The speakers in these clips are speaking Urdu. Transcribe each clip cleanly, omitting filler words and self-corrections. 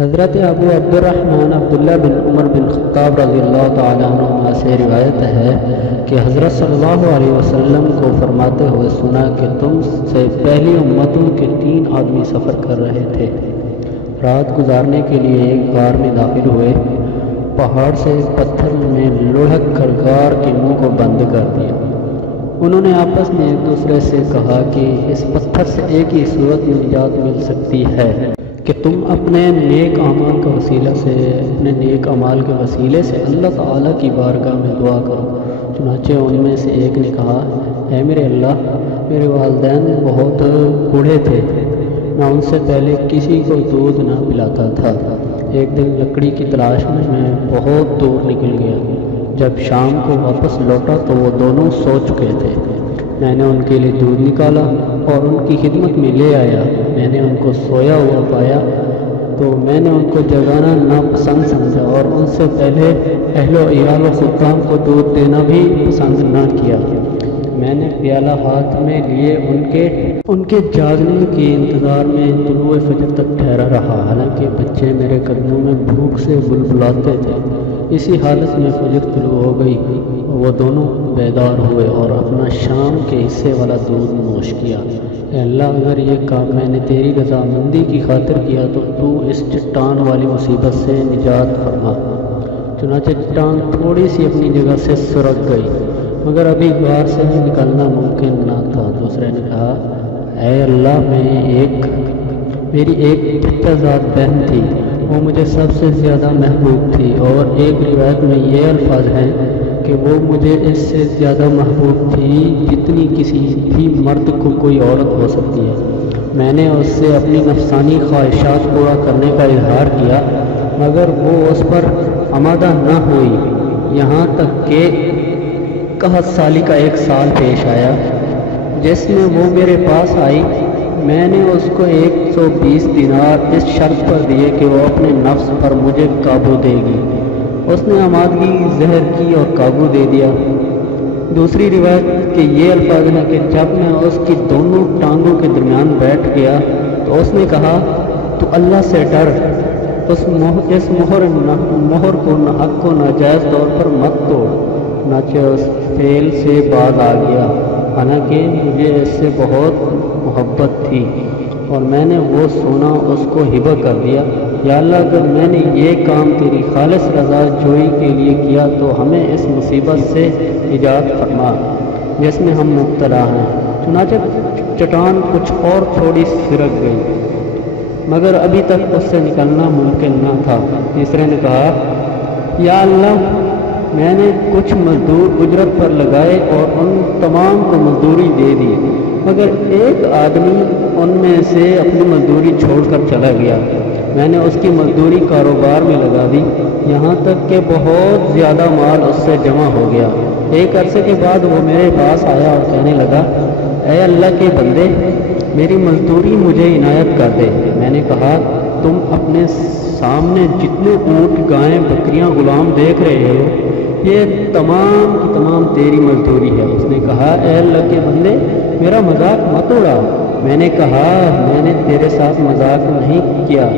حضرت ابو عبدالرحمن عبداللہ بن عمر بن خطاب رضی اللہ تعالیٰ عنہ سے روایت ہے کہ حضرت صلی اللہ علیہ وسلم کو فرماتے ہوئے سنا کہ تم سے پہلی امتوں کے 3 آدمی سفر کر رہے تھے۔ رات گزارنے کے لیے ایک غار میں داخل ہوئے، پہاڑ سے ایک پتھر میں لڑھک کر غار کے منہ کو بند کر دیا۔ انہوں نے آپس میں ایک دوسرے سے کہا کہ اس پتھر سے ایک ہی صورت میں نجات مل سکتی ہے کہ تم اپنے نیک اعمال کے وسیلے سے اللہ تعالیٰ کی بارگاہ میں دعا کرو۔ چنانچہ ان میں سے ایک نے کہا، اے میرے اللہ، میرے والدین بہت بوڑھے تھے، میں ان سے پہلے کسی کو دودھ نہ پلاتا تھا۔ ایک دن لکڑی کی تلاش میں بہت دور نکل گیا۔ جب شام کو واپس لوٹا تو وہ دونوں سو چکے تھے۔ میں نے ان کے لیے دودھ نکالا اور ان کی خدمت میں لے آیا۔ میں نے ان کو سویا ہوا پایا تو میں نے ان کو جگانا ناپسند سمجھا اور ان سے پہلے اہل و عیال و خدام کو دودھ دینا بھی پسند نہ کیا۔ میں نے پیالہ ہاتھ میں لیے ان کے جاگنے کے انتظار میں طلوع فجر تک ٹھہرا رہا، حالانکہ بچے میرے قدموں میں بھوک سے بلبلاتے تھے۔ اسی حالت میں فجر طلوع ہو گئی، وہ دونوں بیدار ہوئے اور اپنا شام کے حصے والا دودھ نوش کیا۔ اے اللہ، اگر یہ کام میں نے تیری رضامندی کی خاطر کیا تو تو اس چٹان والی مصیبت سے نجات فرما۔ چنانچہ چٹان تھوڑی سی اپنی جگہ سے سرک گئی، مگر ابھی غار سے نکلنا ممکن نہ تھا۔ دوسرے نے کہا، اے اللہ، میری ایک چچا بہن تھی، وہ مجھے سب سے زیادہ محبوب تھی، اور ایک روایت میں یہ الفاظ ہیں کہ وہ مجھے اس سے زیادہ محبوب تھی جتنی کسی بھی مرد کو کوئی عورت ہو سکتی ہے۔ میں نے اس سے اپنی نفسانی خواہشات پورا کرنے کا اظہار کیا، مگر وہ اس پر آمادہ نہ ہوئی، یہاں تک کہ 61 سالی کا ایک سال پیش آیا جس میں وہ میرے پاس آئی۔ میں نے اس کو 120 دینار اس شرط پر دیے کہ وہ اپنے نفس پر مجھے قابو دے گی۔ اس نے آمادگی ظاہر کی اور قابو دے دیا۔ دوسری روایت کے یہ الفاظ ہیں کہ جب میں اس کی دونوں ٹانگوں کے درمیان بیٹھ گیا تو اس نے کہا، تو اللہ سے ڈر، اس مہر کو حق و ناجائز طور پر مت توڑ۔ چنانچہ اس فعل سے باز آ گیا، حالانکہ مجھے اس سے بہت محبت تھی، اور میں نے وہ سونا اس کو ہبہ کر دیا۔ یا اللہ، اگر میں نے یہ کام تیری خالص رضا جوئی کے لیے کیا تو ہمیں اس مصیبت سے نجات فرما جس میں ہم مبتلا ہیں۔ چنانچہ چٹان کچھ اور تھوڑی سرک گئی، مگر ابھی تک اس سے نکلنا ممکن نہ تھا۔ تیسرے نے کہا، یا اللہ، میں نے کچھ مزدور اجرت پر لگائے اور ان تمام کو مزدوری دے دی، مگر ایک آدمی ان میں سے اپنی مزدوری چھوڑ کر چلا گیا۔ میں نے اس کی مزدوری کاروبار میں لگا دی، یہاں تک کہ بہت زیادہ مال اس سے جمع ہو گیا۔ ایک عرصے کے بعد وہ میرے پاس آیا اور کہنے لگا، اے اللہ کے بندے، میری مزدوری مجھے عنایت کر دے۔ میں نے کہا، تم اپنے سامنے جتنے اونٹ، گائیں، بکریاں، غلام دیکھ رہے ہو، یہ تمام کی تمام تیری مزدوری ہے۔ اس نے کہا، اے اللہ کے بندے، میرا مذاق مت اڑا۔ میں نے کہا، میں نے تیرے ساتھ مذاق نہیں کیا۔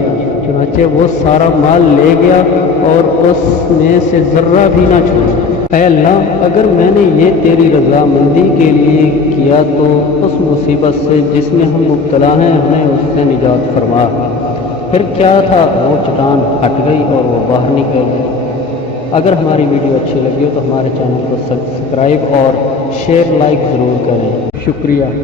چنانچہ وہ سارا مال لے گیا اور اس میں سے ذرہ بھی نہ چھوڑا۔ اے اللہ، اگر میں نے یہ تیری رضامندی کے لیے کیا تو اس مصیبت سے جس میں ہم مبتلا ہیں ہمیں اس سے نجات فرما۔ پھر کیا تھا، وہ چٹان ہٹ گئی اور وہ باہر نکل گئی۔ اگر ہماری ویڈیو اچھی لگی ہو تو ہمارے چینل کو سبسکرائب اور شیئر لائک ضرور کریں۔ شکریہ۔